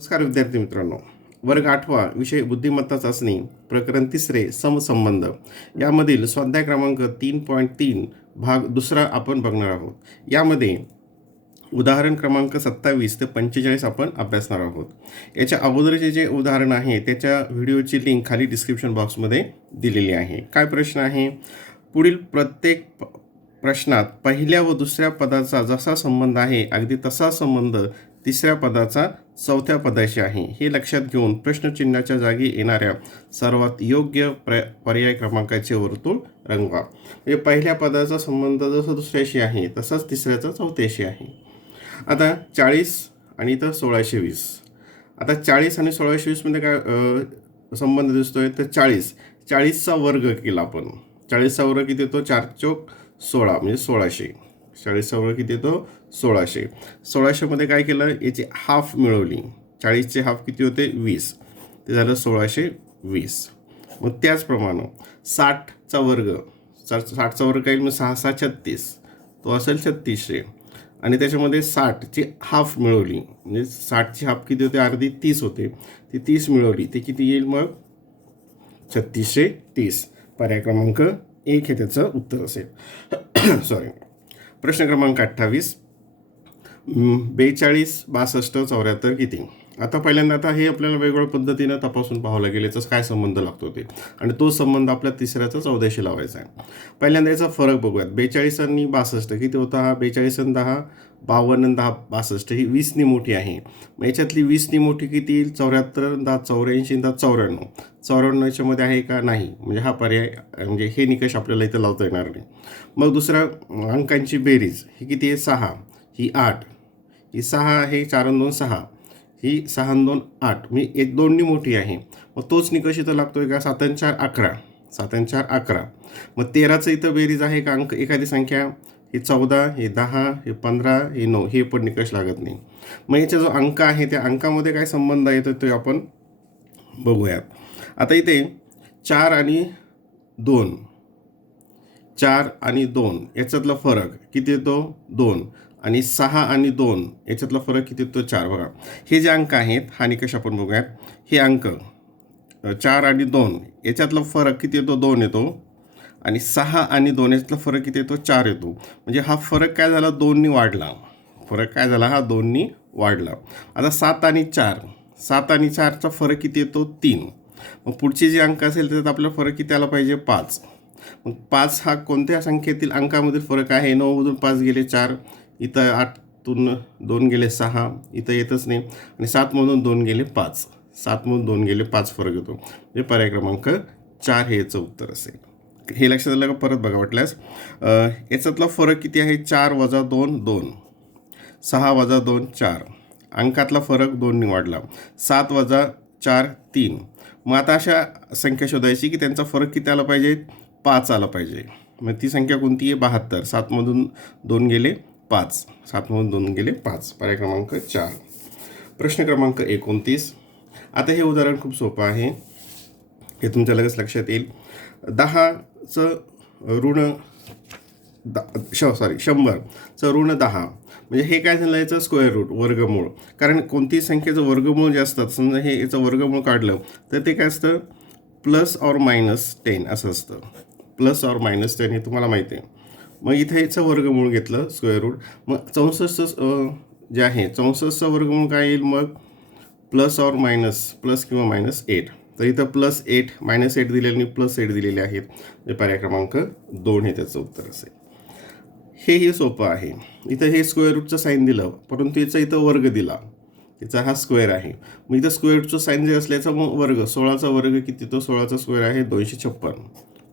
नमस्कार विद्यार्थी मित्रांनो. वर्ग 8वा विषय बुद्धिमत्ता चाचणी प्रकरण 3 समसंबंध यामधील स्वाध्याय क्रमांक 3.3 भाग 2 आपण बघणार आहोत. यामध्ये उदाहरण क्रमांक 27 ते 45 आपण अभ्यासणार आहोत. याच्या अगोदरचे जे उदाहरण आहे त्याच्या व्हिडिओची लिंक खाली डिस्क्रिप्शन बॉक्समध्ये दिलेली आहे. काय प्रश्न आहे? पुढील प्रत्येक प्रश्नात पहिल्या व दुसऱ्या पदाचा जसा संबंध आहे अगदी तसा संबंध तिसऱ्या पदाचा चौथ्या पदाशी आहे. हे लक्षात घेऊन प्रश्नचिन्हाच्या जागी येणाऱ्या सर्वात योग्य पर्याय क्रमांकाचे वर्तुळ रंगवा. म्हणजे पहिल्या पदाचा संबंध जसा दुसऱ्याशी आहे तसाच तिसऱ्याचा चौथ्याशी आहे. आता 40 आणि इथं 1620. आता 40 आणि 1620 काय संबंध दिसतोय? तर 40चा वर्ग केला आपण. 40चा वर्ग किती येतो? 4 चौक 16 म्हणजे 1600. 40चा वर्ग किती येतो? 1600. 1600 काय केलं? याची हाफ मिळवली. 40चे हाफ किती होते? 20. ते झालं 1620. मग त्याचप्रमाणे 60चा वर्ग. 60चा वर्ग काय? मग 6 6 36. तो असेल 3600. आणि त्याच्यामध्ये 60ची हाफ मिळवली. म्हणजे 60ची हाफ किती होते? अर्धी 30 होते. ती 30 मिळवली. ते किती येईल मग? 3630. पर्याय क्रमांक 1 हे त्याचं उत्तर असेल. सॉरी. प्रश्न क्रमांक 28. 42 62 74 किती? आता पहिल्यांदा हे आपल्याला वेगवेगळ्या पद्धतीनं तपासून पाहावं लागेल याचा काय संबंध लागतो ते, आणि तो संबंध आपल्या तिसऱ्याचा 14शी लावायचा आहे. पहिल्यांदा याचा फरक बघूयात. 42 आणि 62 किती होता? हा 42 आणि 10 52 आणि 10 62. ही 20नी मोठी आहे. मग याच्यातली 20नी मोठी किती येईल? 74 10 84 10 94. 94 मध्ये आहे का? नाही. म्हणजे हा पर्याय म्हणजे हे निकष आपल्याला इथं लावता येणार नाही. मग दुसरा अंकांची बेरीज. ही किती आहे? 6. ही 8. ही 6 आहे. 4 आणि 2 6. ही 6 आणि 2 8. मी 1 2नी मोठी आहे. मग तोच निकष इथं लागतोय का? 7 आणि 4 11. 7 आणि 4 11. मग 13चं इथं बेरीज आहे का? अंक एखादी संख्या. हे 14, हे 10, हे 15, हे 9. हे पण निकष लागत नाही. मग याचा जो अंक आहे त्या अंकामध्ये काय संबंध येतो ते आपण बघूयात. आता इथे 4 आणि 2. 4 आणि 2 याच्यातला फरक किती येतो? 2. आणि 6 आणि 2 याच्यातला फरक किती येतो? 4. बघा, हे जे अंक आहेत हा निकष आपण बघूयात. हे अंक 4 आणि 2 याच्यातला फरक किती येतो? 2 येतो. आणि 6 आणि 2 याच्यातला फरक किती येतो? 4 येतो. म्हणजे हा फरक काय झाला? 2नी वाढला. फरक काय झाला? हा 2नी वाढला. आता 7 आणि 4. 7 आणि 4चा फरक किती येतो? 3. मग पुढचे जे अंक असेल त्याच्यात आपला फरक किती आला पाहिजे? 5. मग 5 हा कोणत्या संख्येतील अंकामधील फरक आहे? 9मधून 5 गेले 4. इथं 8तून 2 गेले 6. इथं येतच नाही. आणि 7मधून 2 गेले 5. 7मधून 2 गेले 5 फरक येतो. म्हणजे पर्याय क्रमांक 4 हे याचं उत्तर असेल. हे लक्षात आलं का? परत बघा वाटल्यास. याच्यातला फरक किती आहे? 4 वजा 2 2. 6 वजा 2 4. अंकातला फरक 2नी वाढला. 7 वजा 4 3. मग आता अशा संख्या शोधायची की त्यांचा फरक किती आला पाहिजे? 5 आला पाहिजे. मग ती संख्या कोणती आहे? 72. 7मधून 2 गेले 5. 7मधून 2 गेले 5. पर्याय क्रमांक 4. प्रश्न क्रमांक 29. आता हे उदाहरण खूप सोपं आहे. हे तुमच्या लगेच लक्षात येईल. 10चं ऋण 100चं ऋण 10. म्हणजे हे काय झालं? याचं स्क्वेअर रूट, वर्गमूळ. कारण कोणतीही संख्येचं वर्गमूळ जे असतात, समजा हे याचं वर्गमूळ काढलं तर ते काय असतं? +or-10 असं असतं. +or-10 हे तुम्हाला माहिती आहे. मग इथे याचं वर्गमूळ घेतलं, स्क्वेअर रूट. मग 64 जे आहे 64चं वर्गमूळ काय येईल? मग प्लस किंवा -8. तर इथं +8 -8 दिलेले आणि +8 दिलेले आहेत. म्हणजे पर्याय क्रमांक 2 हे त्याचं उत्तर असेल. हे सोपं आहे. इथं हे स्क्वेअर रूटचं साईन दिलं, परंतु याचा इथं वर्ग दिला. याचा हा स्क्वेअर आहे. मग इथं स्क्वेअर रूटचं साईन जे असल्याचा मग वर्ग. 16चा वर्ग किती? तो 16चा स्क्वेअर आहे 256.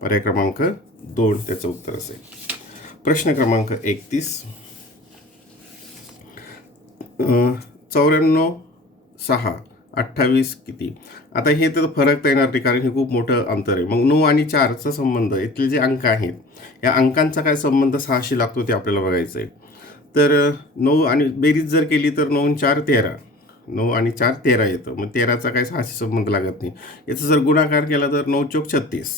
पर्याय क्रमांक 2 त्याचं उत्तर असेल. प्रश्न क्रमांक 31. 94 6 28 किती? आता हे तर फरक येणार नाही कारण हे खूप मोठं अंतर आहे. मग 9 आणि 4चा संबंध, इथले जे अंक आहेत या अंकांचा काय संबंध 6शी लागतो ते आपल्याला बघायचं आहे. तर 9 आणि बेरीज जर केली तर 9 आणि 4 13. 9 आणि 4 13 येतं. मग 13चा काय 6शी संबंध लागत नाही. याचा जर गुणाकार केला तर 9 चौक 36.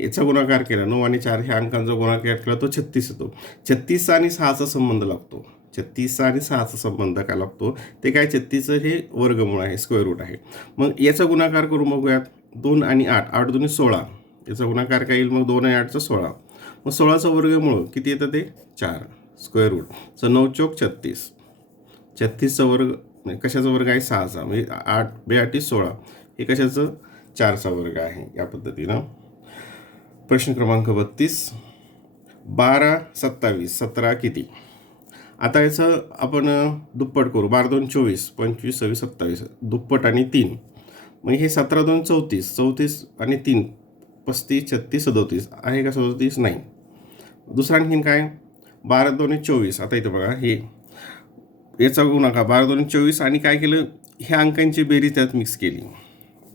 याचा गुणाकार केला 9 आणि 4 ह्या अंकांचा गुणाकार केला तो 36 येतो. 36 आणि 6चा संबंध लागतो. 36चा आणि 6चा संबंध काय लागतो ते काय 36चं हे वर्गमूळ आहे, स्क्वेअर रूट आहे. मग याचा गुणाकार करून बघूयात. 2 आणि 8, 8 2 16. याचा गुणाकार काय येईल मग 2 आणि 8चं 16. मग 16चं वर्गमूळ किती येतं ते 4, स्क्वेअर रूट. सो 9 चौक 36. 36चा वर्ग कशाचा वर्ग आहे 6चा, म्हणजे 8 2 16. हे कशाचं 4चा वर्ग आहे. या पद्धतीनं प्रश्न क्रमांक 32. 12 27 17 किती. आता याचं आपण दुप्पट करू. 12 2 24, 25 26 27, दुप्पट आणि 3. मग हे 17 2 34, 34 आणि 3 35 36 37 आहे का 37? नाही. दुसरं आणखीन काय 12 2 24. आता इथं बघा हे याचा गुणाकार 12 2 24 आणि काय केलं ह्या अंकांची बेरीज त्यात मिक्स केली.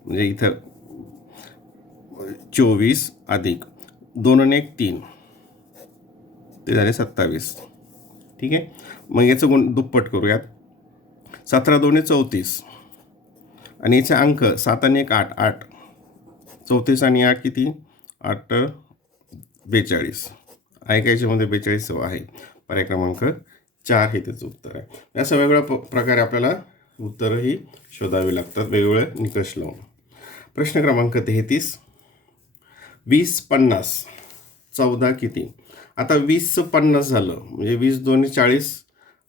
म्हणजे इथं 24 अधिक 2 आणि 1 3, ते झाले 27. ठीक आहे. मग याचं दुप्पट करूयात. 17 2 34 आणि याचे अंक 7 आणि 1 8 8, 34 आणि 8 किती 8 42 आहे का याच्यामध्ये 42 आहे. पर्याय क्रमांक 4 हे त्याचं उत्तर आहे. असं वेगवेगळ्या प्रकारे आपल्याला उत्तरंही शोधावी लागतात वेगवेगळे निकष लावून. प्रश्न क्रमांक 33. 20 50 14 किती. आता 20चं 50 झालं म्हणजे 20 2 40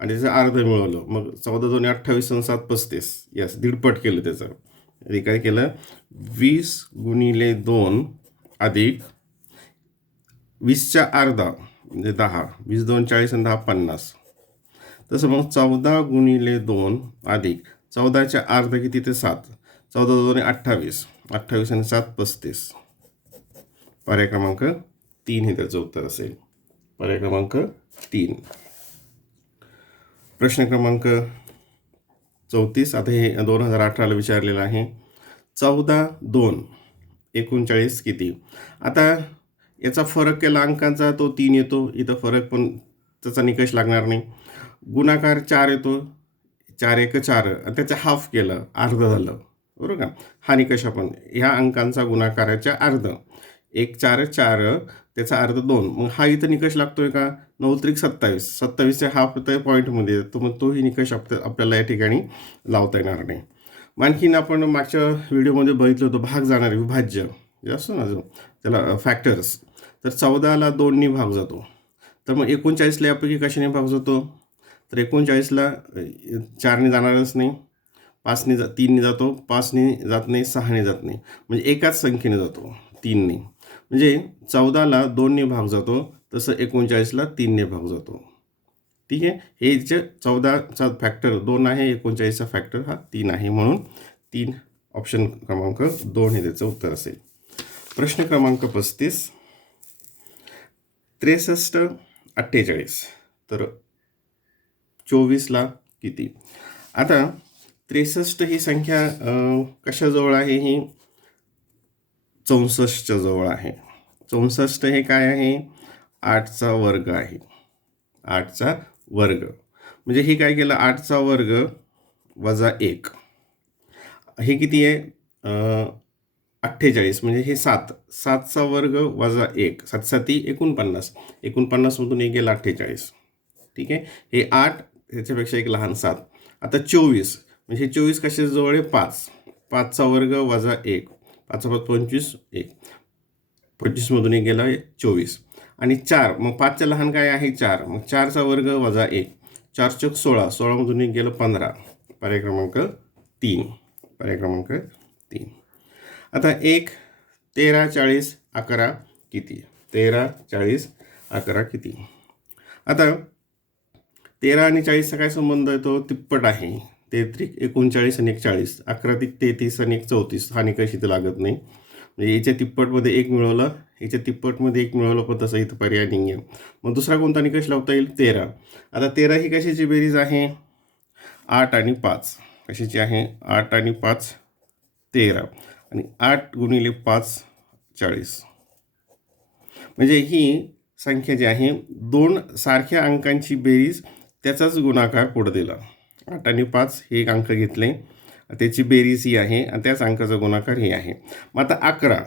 आणि त्याचं अर्ध मिळवलं. मग 14 2 28 आणि 7 35. यस, दीडपट केलं त्याचं. ते काय केलं 20 गुणिले 2 अधिक 20च्या अर्धा म्हणजे 10. 20 2 40 आणि 10 50. तसं मग 14 गुणिले 2 अधिक 14च्या अर्ध किती ते 7. 14 2 28, 28 आणि 7 35. पर्याय क्रमांक 3 हे त्याचं उत्तर असेल. पर्याय क्रमांक 3. प्रश्न क्रमांक 34. आता हे 2018ला विचारलेलं आहे. 14 2 39 किती. आता याचा फरक केला अंकांचा तो 3 येतो. इथं फरक पण त्याचा निकष लागणार नाही. गुणाकार 4 येतो. 4 1 4 आणि त्याचं हाफ केलं अर्ध झालं, बरोबर का. हा निकष आपण ह्या अंकांचा गुणाकाराच्या अर्ध 1 4 4 त्याचा अर्ध 2. मग हा इथं निकष लागतोय का 9 त्रिक 27. 27च्या हाफ तर पॉईंटमध्ये येतो. मग तोही निकष आपल्याला या ठिकाणी लावता येणार नाही. आणखीन आपण मागच्या व्हिडिओमध्ये बघितलं होतं भाग जाणारे विभाज्य जे असतो ना जो त्याला फॅक्टर्स. तर 14ला 2नी भाग जातो. तर मग 39ला यापैकी कशाने भाग जातो. तर 39ला 4ने जाणारच नाही, 5ने 3ने जातो, 5ने जात नाही, 6ने जात नाही. म्हणजे एकाच संख्येने जातो 3ने. म्हणजे 14ला 2ने भाग जातो, तसं 39ला 3ने भाग जातो. ठीक आहे. हे जे 14चा फॅक्टर 2 आहे, 39चा फॅक्टर हा 3 आहे. म्हणून 3 ऑप्शन क्रमांक 2 हे त्याचं उत्तर असेल. प्रश्न क्रमांक 35. 63 48 तर 24ला किती. आता 63 ही संख्या कशाजवळ आहे. ही 64च्या जवळ आहे. 64 हे काय आहे 8चा वर्ग आहे. 8चा वर्ग म्हणजे हे काय केलं 8चा वर्ग वजा 1. हे किती आहे 48 म्हणजे हे 7. 7चा वर्ग वजा 1. 7 7 49. 49मधून 1 गेला 48. ठीक आहे. हे 8 ह्याच्यापेक्षा एक लहान 7. आता 24 म्हणजे हे 24 कशाजवळ आहे 5. 5चा वर्ग वजा 1. 5 5 25 1. 25मधून 1 गेला 24 आणि 4. मग 5च्या लहान काय आहे 4. मग 4चा वर्ग वजा 1. 4 चौक 16. 16मधून 1 गेलं 15. पर्याय क्रमांक 3. पर्याय क्रमांक 3. आता 1 13 40 11 किती. 13 40 11 किती. आता 13 आणि 40चा काय संबंध येतो तिप्पट आहे. 33 39 आणि 1 40. 11 33 आणि 1 34. हा निकष इथं लागत नाही. म्हणजे याच्या तिप्पटमध्ये 1 मिळवलं, याच्या तिप्पटमध्ये 1 मिळवलं, पण तसं इथं पर्याय नाही आहे. मग दुसरा कोणता निकष लावता येईल 13. आता 13 ही कशाची बेरीज आहे 8 आणि 5. कशाची आहे 8 आणि 5 13 आणि 8 गुणिले 5 40. म्हणजे ही संख्या जी आहे 2 सारख्या अंकांची बेरीज त्याचाच गुणाकार पुढे दिला. 8 आणि 5 हे एक अंक घेतले, त्याची बेरीज ही आहे आणि त्याच अंकाचा गुणाकार हे आहे. मग आता 11.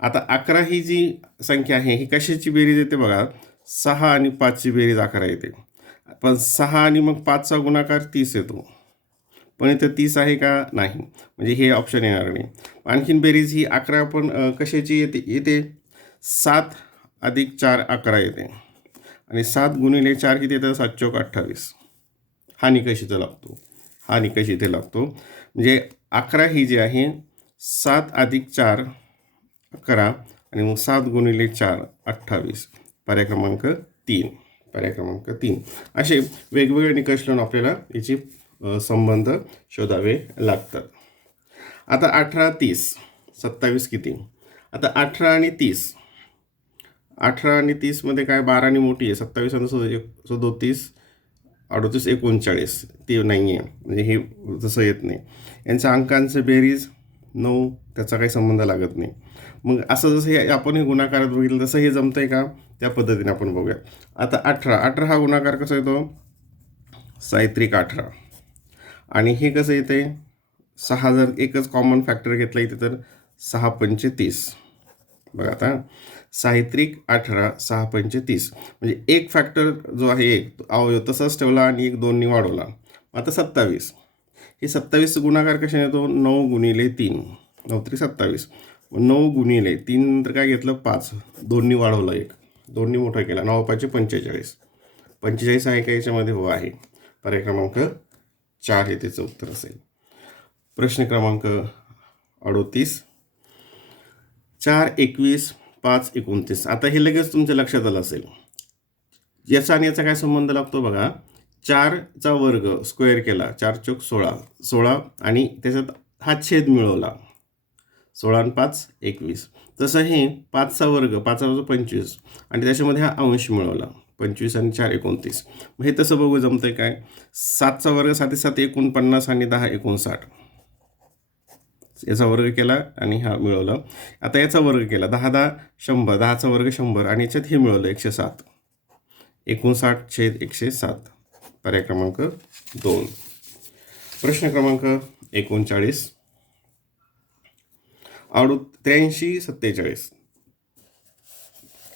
आता 11 ही जी संख्या आहे ही कशाची बेरीज येते बघा 6 आणि 5ची बेरीज 11 येते. पण 6 आणि मग 5चा गुणाकार 30 येतो. पण इथं 30 आहे का? नाही. म्हणजे हे ऑप्शन येणार नाही. आणखीन बेरीज ही 11 पण कशाची येते 7 अधिक 4 11 येते. आणि 7 गुणिले 4 किती येतं? 7 चौक 28. हा निकष इथं लागतो. हा निकष इथे लागतो. म्हणजे 11 ही जी आहे 7 अधिक 4 11 आणि मग 7 गुणिले 4 28. पर्याय क्रमांक 3. पर्याय क्रमांक 3. असे वेगवेगळे निकष लावून आपल्याला याची संबंध शोधावे लागतात. आता 18 30 27 किती? आता 18 आणि 30 मध्ये काय 12 आणि मोठी आहे 27 आणि 37 38 39 ते नाही आहे. म्हणजे हे तसं येत नाही. यांच्या अंकांचं बेरीज 9 त्याचा काही संबंध लागत नाही. मग असं जसं हे आपण हे गुणाकारात बघितलं तसं हे जमतंय का? त्या पद्धतीने आपण बघूया. आता 18 हा गुणाकार कसा येतो? साहित्रिक 18. आणि हे कसं येते 6 जर एकच कॉमन फॅक्टर घेतला इथे तर 6 पंचे 30. बघा आता साहित्रिक 18 6 पंचे 30 म्हणजे एक फॅक्टर जो आहे एक अवयव तसाच ठेवला आणि एक 2नी वाढवला. आता 27 हे 27 गुणाकार कशाने येतो? 9 गुणिले 3 9 3 27. 9 गुणिले 3 नंतर काय घेतलं 5 2नी वाढवलं एक 2नी मोठा केला 9 5 45. 45 आहे का याच्यामध्ये? हो आहे. पर्याय क्रमांक 4 हे त्याचं उत्तर असेल. प्रश्न क्रमांक 38 4 21 5 29. आता हे लगेच तुमच्या लक्षात आलं असेल. याचा आणि याचा काय संबंध लागतो बघा. 4चा वर्ग स्क्वेअर केला 4 चौक 16 16 आणि त्याच्यात हा छेद मिळवला 16 आणि 5 21. तसं हे 5चा वर्ग 5 25 आणि त्याच्यामध्ये हा अंश मिळवला 25 आणि 4 29. मग हे तसं बघू जमतंय काय? 7चा वर्ग 7 7 49 आणि 10 59. याचा वर्ग केला आणि हा मिळवला. आता याचा वर्ग केला 10 10 100 10चा वर्ग 100 आणि याच्यात हे मिळवलं 107. 59/107. पर्याय क्रमांक 2. प्रश्न क्रमांक 39 83 47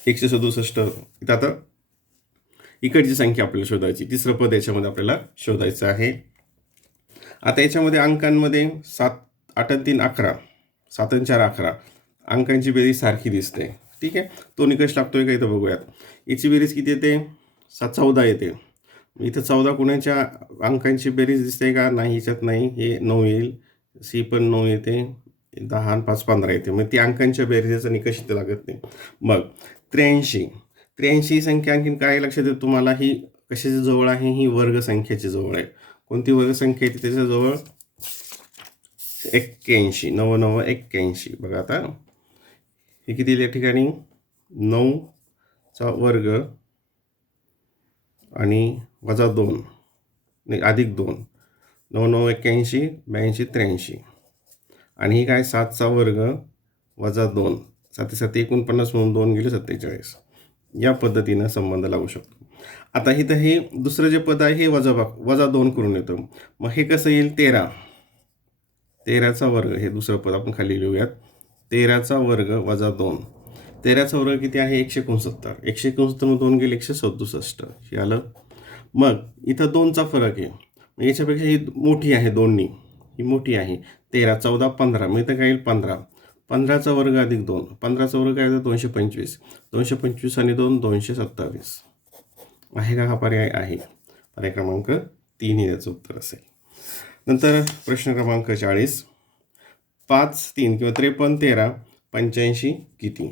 167. इथं आता इकडची संख्या आपल्याला शोधायची. तिसरं पद याच्यामध्ये आपल्याला शोधायचं आहे. आता याच्यामध्ये अंकांमध्ये 7 8 आणि 3 11 7 आणि 4 11 अंकांची बेरीज सारखी दिसते. ठीक आहे. तो निकष लागतोय का इथं बघूयात. याची बेरीज किती येते? 14 येते. इथं 14 कुणाच्या अंकांची बेरीज दिसते का? नाही, याच्यात नाही. हे 9 येईल. सी पण 9 येते. 10 आणि 5 15 येते. मग ती अंकांच्या बेरीजचा निकष इथे लागत नाही. मग 83 ही संख्या आणखीन काय लक्षात येतं तुम्हाला? ही कशाची जवळ आहे? ही वर्ग संख्येची जवळ आहे. कोणती वर्ग संख्या येते त्याच्याजवळ? 81 9 9 81. बघा आता हे किती या ठिकाणी 9चा वर्ग आणि वजा 2 नाही अधिक 2 9 9 81 82 83 आणि ही काय 7चा वर्ग वजा 2 7 7 49 म्हणून 2 गेले 47. या पद्धतीनं संबंध लागू शकतो. आता इथं हे दुसरं जे पद आहे हे वजा 2 करून येतं. मग हे कसं येईल? 13चा वर्ग हे दुसरं पद आपण खाली लिहूयात. 13चा वर्ग वजा 2 13चा वर्ग किती आहे? 169. 169 मग 2 गेले 167. हे आलं. मग इथं 2चा फरक आहे. याच्यापेक्षा ही मोठी आहे 2नी. ही मोठी आहे. 13 14 15 मग इथं काय येईल? 15. 15चा वर्ग अधिक 2 15चा वर्ग काय येतं? 225. 225 आणि 2 227. आहे का? हा पर्याय आहे. पर्याय क्रमांक 3 हे याचं उत्तर असेल. नंतर प्रश्न क्रमांक 40 5 3 किंवा 53 13 85 किती?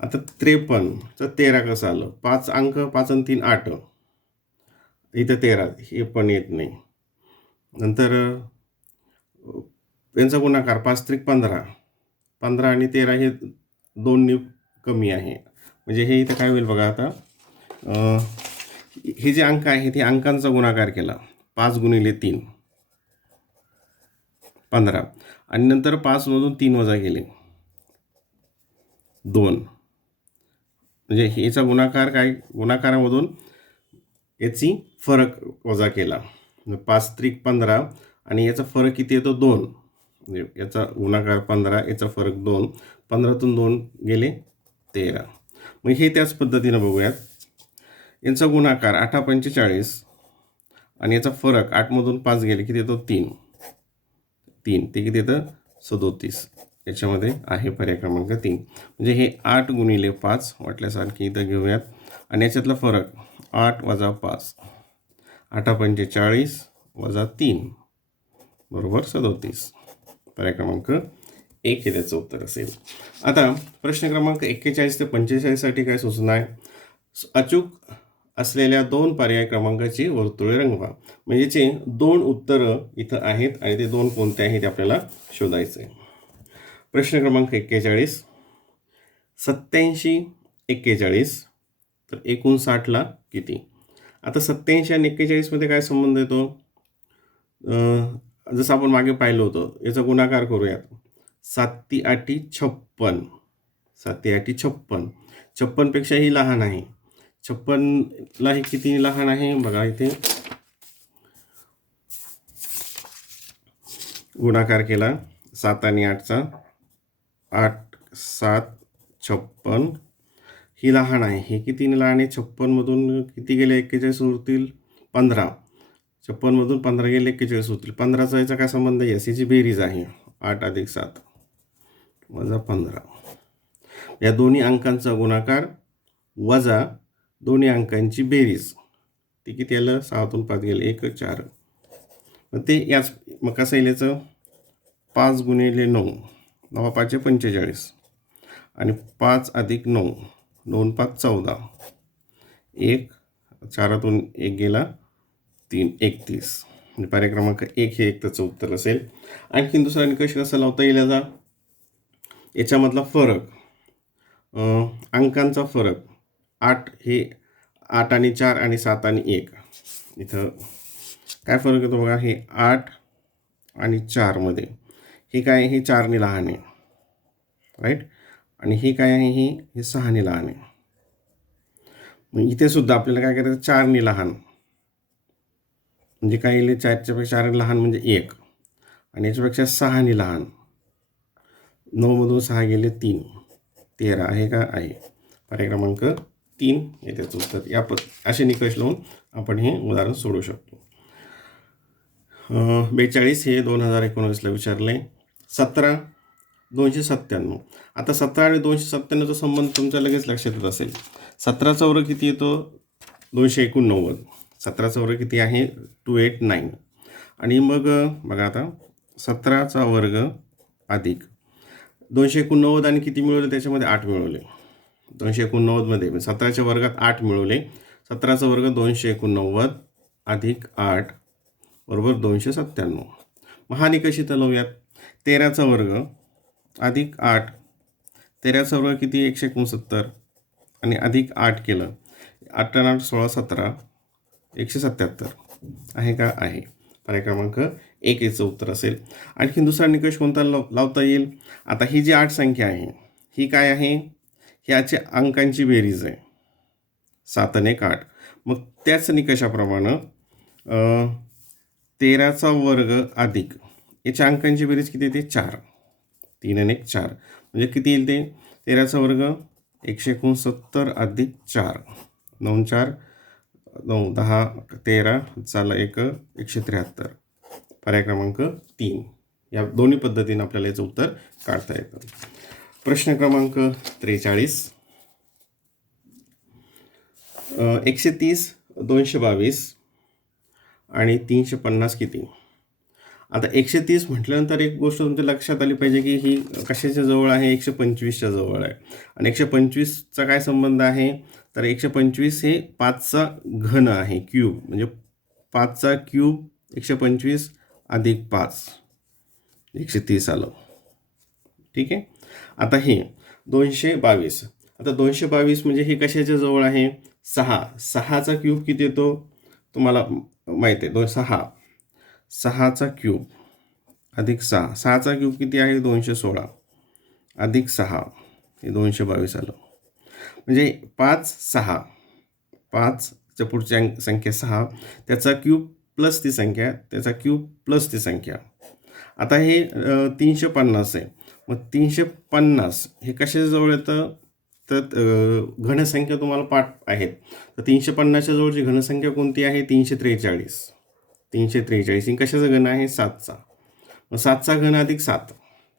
आता 53चं 13 कसं आलं? 5 अंक 5 आणि 3 8. इथं 13 हे पण येत नाही. नंतर यांचा गुणाकार 5 त्रिक 15 15 आणि 13 हे 2नी कमी आहे. म्हणजे हे इथं काय होईल बघा. आता हे जे अंक आहेत हे अंकांचा गुणाकार केला 5 गुणिले 3 15 आणि नंतर 5 मधून 3 वजा गेले 2. म्हणजे याचा गुणाकार काय? गुणाकारामधून याची फरक वजा केला 5 त्रिक 15 आणि याचा फरक किती येतो? 2. म्हणजे याचा गुणाकार 15 याचा फरक 2. 15तून 2 गेले 13. मग हे त्याच पद्धतीनं बघूयात. यांचा गुणाकार 8×45 आणि याचा फरक 8मधून 5 गेले किती येतो 3 ते किती येतं 37. याच्यामध्ये आहे पर्याय क्रमांक 3. म्हणजे हे 8 गुणिले 5 वाटल्यास आणखी इथं घेऊयात आणि याच्यातला फरक 8 वजा 5 8×45 वजा 3 बरोबर 37. पर्याय क्रमांक 1 हे त्याचं उत्तर असेल. आता प्रश्न क्रमांक 41 ते 45 साठी काय सूचना आहे? अचूक असलेल्या 2 पर्याय क्रमांकाची वर्तुळे रंगवा. म्हणजे 2 उत्तरं इथं आहेत आणि ते 2 कोणते आहेत ते आपल्याला शोधायचं आहे. प्रश्न क्रमांक 41 87 41 तर 59ला किती? आता 87 आणि 41 मध्ये काय संबंध येतो? जसं आपण मागे पाहिलं होतं याचा गुणाकार करूयात. 7 8 56 7 8 56 56 पेक्षाही लहान आहे. 56ला हे किती लहान आहे बघा इथे गुणाकार केला 7 आणि 8चा 8 7 56 ही लहान आहे. हे किती लहान आहे? 56 मधून किती गेले 41 उरतील 15 56 मधून 15 गेले 41 होतील. 15चा याचा काय संबंध आहे? याची बेरीज आहे 8 अधिक 7 वजा 15. या दोन्ही अंकांचा गुणाकार वजा दोन्ही अंकांची बेरीज ती किती आलं 6तून 5 गेले 1 4. मग ते याच मग कसं येईल याचं 5 गुणिले 9 9 5 45 आणि 5 अधिक 9 2 5 14 1 4तून 1 गेला 3 31. म्हणजे पर्याय क्रमांक 1 हे एक त्याचं उत्तर असेल. आणखीन दुसरा निकष कसा लावता येईल याचा? याच्यामधला फरक अंकांचा फरक 8 हे 8 आणि 4 आणि 7 आणि 1 इथं काय फरक येतो बघा. हे 8 आणि 4 मध्ये हे काय आहे? हे 4ने लहान आहे राईट आणि हे काय आहे? हे 6ने लहान आहे. मग इथे सुद्धा आपल्याला काय करायचं 4ने लहान म्हणजे काय येईल 4च्यापेक्षा 4 लहान म्हणजे 1 आणि याच्यापेक्षा 6ने लहान 9 मधून 6 गेले 3 13 आहे का? आहे. पर्याय क्रमांक 3 हे त्याचं उत्तर. या असे निकष लावून आपण हे उदाहरण सोडवू शकतो. 42 हे 2019ला विचारले. 17 297. आता 17 आणि 297चा संबंध तुमच्या लगेच लक्षात येत असेल. 17चा वर्ग किती येतो 289. 17चा वर्ग किती आहे 289 आणि मग बघा आता 17चा वर्ग अधिक 289 आणि किती मिळवले त्याच्यामध्ये 8 मिळवले. 289 मध्ये 17च्या वर्गात 8 मिळवले. 17चा वर्ग 289 अधिक 8 बरोबर 297. मग हा निकष इथं लावूयात. 13चा वर्ग अधिक 8 13चा वर्ग किती 169 आणि अधिक 8 केलं 8 आणि 8 16 17 177 आहे का? आहे. पर्याय क्रमांक 1 याचं उत्तर असेल. आणखी दुसरा निकष कोणता लावता येईल? आता ही जी 8 संख्या आहे ही काय आहे? ह्याच्या अंकांची बेरीज आहे 7 आणि 8. मग त्याच निकषाप्रमाणे 13चा वर्ग अधिक याच्या अंकांची बेरीज किती येते 4 3 आणि 1 4 म्हणजे किती येईल ते 13चा वर्ग 169 अधिक 4 9 4 9 10 13 चाला 1 173. पर्याय क्रमांक 3 या दोन्ही पद्धतीने आपल्याला याचं उत्तर काढता येतं. प्रश्न क्रमांक 43 130 222 आणि 350 किती? आता 130 म्हटल्यानंतर एक गोष्ट तुमच्या लक्षात आली पाहिजे की ही कशाच्या जवळ आहे 125च्या जवळ आहे आणि 125चा काय संबंध आहे तर 125 हे 5चा घन आहे क्यूब म्हणजे 5चा क्यूब 125 अधिक 5 130 आलं. ठीक आहे. आता हे 222 आता 222 म्हणजे हे कशाच्या जवळ आहे 6चा क्यूब किती येतो तुम्हाला माहिती आहे 6चा क्यूब अधिक 6चा क्यूब किती आहे 216 अधिक 6 हे 222 आलं. म्हणजे 5च्या पुढची संख्या 6 त्याचा क्यूब प्लस ती संख्या त्याचा क्यूब प्लस ती संख्या. आता हे 350 आहे मग 350 हे कशाच्या जवळ येतं तर घनसंख्या तुम्हाला पाठ आहेत. तर 350च्या जवळची घनसंख्या कोणती आहे? 343. 343 ही कशाचा घन आहे? 7चा. मग 7चा घन अधिक 7,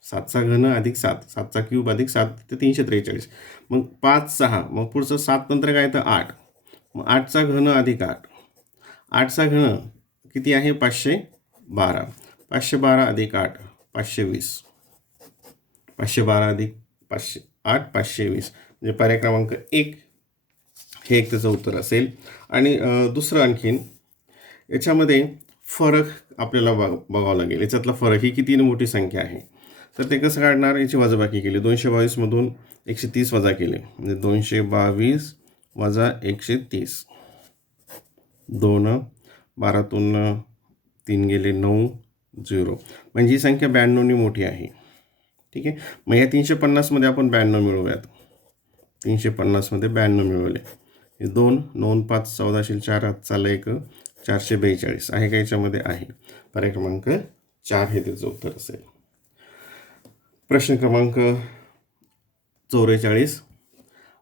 7चा घन अधिक 7, 7चा क्यूब अधिक 7, तर 343. मग 5, 6, मग पुढचं 7 नंतर काय तर 8, मग 8चा घन अधिक 8, 8चा घन किती आहे? 512, 512 अधिक 8, 520, 512 अधिक 8, 520, म्हणजे पर्याय क्रमांक 1 हे एक त्याचं उत्तर असेल. आणि दुसरं आणखीन याच्यामध्ये फरक आपल्याला बघावं लागेल. याच्यातला फरक ही किती मोठी संख्या आहे, तर ते कसं काढणार? याची वजाबाकी केली. 222मधून 130 वजा केले, म्हणजे 222 वजा 130. 2 12तून 3 गेले 9, 0. म्हणजे ही संख्या 92नी मोठी आहे. ठीक आहे. मग या 350मध्ये आपण 92 मिळवूयात. 350मध्ये 92 मिळवले. हे 2 9 5 14 4 हात चालला 1 442 आहे का? याच्यामध्ये आहे. पर्याय क्रमांक 4 हे त्याचं उत्तर असेल. प्रश्न क्रमांक 44.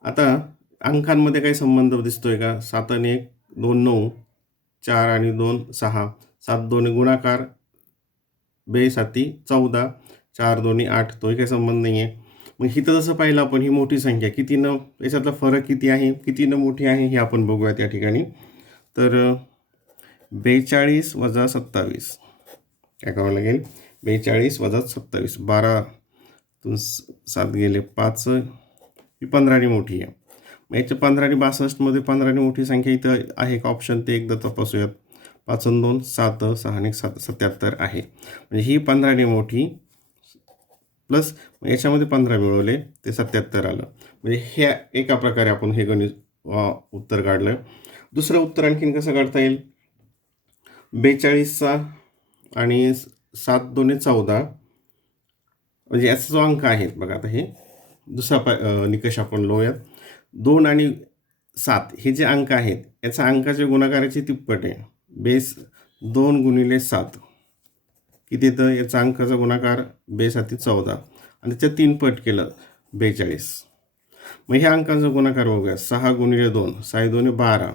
आता अंकांमध्ये काही संबंध दिसतोय का? 7 आणि 1 2 9, 4 आणि 2 6, 7 2 गुणाकार, बे 7 14, 4 2 8, तोही काही संबंध नाही आहे. मग इथं जसं पाहिलं आपण ही मोठी संख्या कितीनं, याच्यातला फरक किती आहे, कितीनं मोठी आहे हे आपण बघूयात या ठिकाणी. तर 42 वजा 27 काय करावं लागेल? 42 वजा 27, 12तून 7 गेले 5, ही 15नी मोठी आहे. मग याच्या 15 आणि 62मध्ये 15नी मोठी संख्या इथं आहे का ऑप्शन, ते एकदा तपासूयात. 5 आणि 2 7, 6 आणि 7 77 आहे. म्हणजे ही 15नी मोठी प्लस याच्यामध्ये 15 मिळवले ते 77 आलं. म्हणजे ह्या एका प्रकारे आपण हे गणित उत्तर काढलं. दुसरं उत्तर आणखीन कसं काढता येईल? 42चा आणि 7 2 14, म्हणजे याचा जो अंक आहे बघा. आता हे दुसरा निकष आपण लावूयात. 2 आणि 7 हे जे अंक आहेत याचा अंकाच्या गुणाकाराची तिप्पट आहे. बेस 2 गुणिले 7 किती येतं? याचा अंकाचा गुणाकार बे 7 14 आणि त्याच्या 3 पट केलं 42. मग ह्या अंकाचा गुणाकार बघूया. 6 गुणिले 2 6 2 12,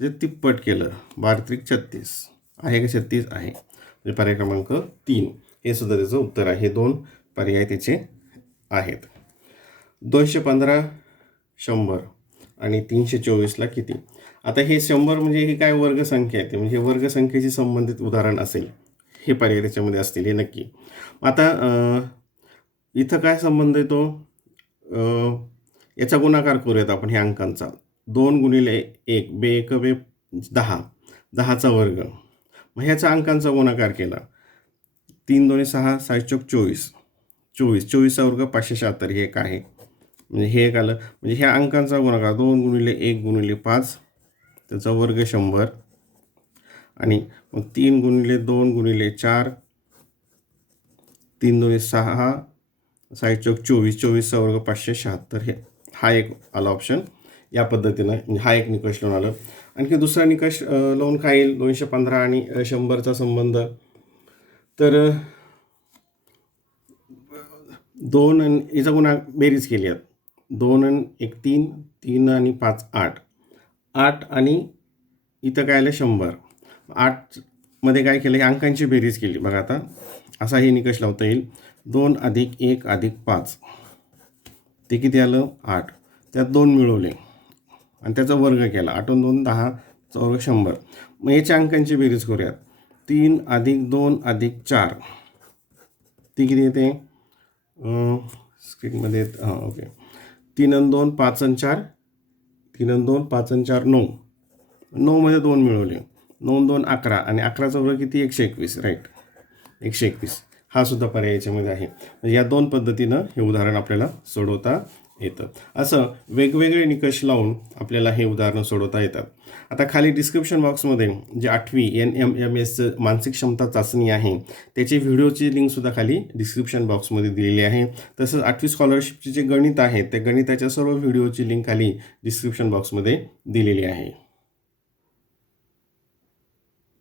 त्याचे तिप्पट केलं 12 त्रिक 36 आहे का? 36 आहे. म्हणजे पर्याय क्रमांक 3 हे सुद्धा त्याचं उत्तर आहे. हे 2 पर्याय त्याचे आहेत. 215 100 आणि 324ला किती? आता हे 100 म्हणजे ही काय वर्गसंख्या आहे, म्हणजे वर्गसंख्येशी संबंधित उदाहरण असेल. हे पर्याय त्याच्यामध्ये असतील हे नक्की. आता इथं काय संबंध येतो? याचा गुणाकार करूयात आपण ह्या अंकांचा. 2 गुणिले 1 बे 1 बे 10, 10चा वर्ग. मग ह्याचा अंकांचा गुणाकार केला. 3 2 6 6 चौक 24, 24चा वर्ग 576 हे एक आहे. म्हणजे हे एक आलं. म्हणजे ह्या अंकांचा गुणाकार 2 गुणिले 1 गुणिले 5 त्याचा वर्ग 100 आणि मग 3 गुणिले 2 गुणिले 4, 3 2 6 6 चौक 24, 24चा वर्ग 576 हे हा एक आला ऑप्शन. या पद्धतीनं हा एक निकष लावून आलं. आणखी दुसरा निकष लावून काय येईल? 215 आणि 100चा संबंध. तर 2 आणि याचा गुणा बेरीज केली आहे. 2 आणि 1 3, 3 आणि 5 8, 8 आणि इथं काय आलं 100. 8 मध्ये काय केलं? अंकांची बेरीज केली बघा. आता असा हे निकष लावता येईल. 2 अधिक 1 अधिक 5 ते किती आलं? 8. त्यात 2 मिळवले आणि त्याचा वर्ग केला. 8 आणि 2 10, चा वर्ग 100. मग याच्या अंकांची बेरीज करूयात. 3 अधिक 2 अधिक 4 ती किती येते? स्क्रीनमध्ये ओके. 3 आणि 2 5 आणि 4, 3 आणि 2 5 आणि 4 9, 9मध्ये 2 मिळवले. 9 2 11 आणि 11चा वर्ग किती? 121. राईट, 121 हा सुद्धा पर्याय याच्यामध्ये आहे. म्हणजे या 2 पद्धतीनं हे उदाहरण आपल्याला सोडवता येतं. असं वेगवेगळे निकष लावून आपल्याला हे उदाहरणं सोडवता येतात. आता खाली डिस्क्रिप्शन बॉक्समध्ये जे 8वी NMMS मानसिक क्षमता चाचणी आहे त्याची व्हिडिओची लिंकसुद्धा खाली डिस्क्रिप्शन बॉक्समध्ये दिलेली आहे. तसंच 8वी स्कॉलरशिपचे जे गणित आहे त्या गणिताच्या सर्व व्हिडिओची लिंक खाली डिस्क्रिप्शन बॉक्समध्ये दिलेली आहे.